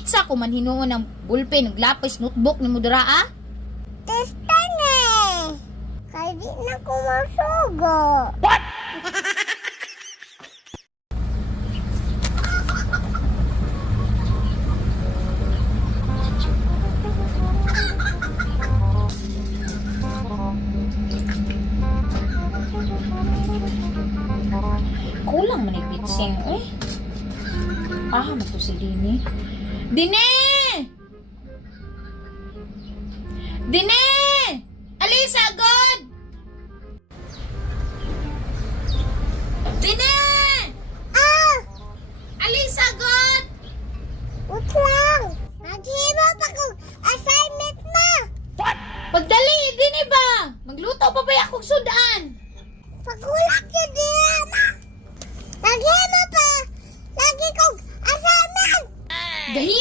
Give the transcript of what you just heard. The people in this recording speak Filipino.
Sa ko man hinuon ng ballpen, naglapis, notebook ni mo dira ah? Testa na eh. Kaya di na ko masugo. Kulang man ipitsing eh. Ah, mo to si Dini. Dine! Dine! Alisa, good! Dine! Ah! Alisa, good! Wait lang. Naghimo pa kong assignment na. Pagdali, Dine ba? Magluto pa ba akong sudan? Pagulat yun din na. Naghimo pa. Lagi kong assignment. Dahi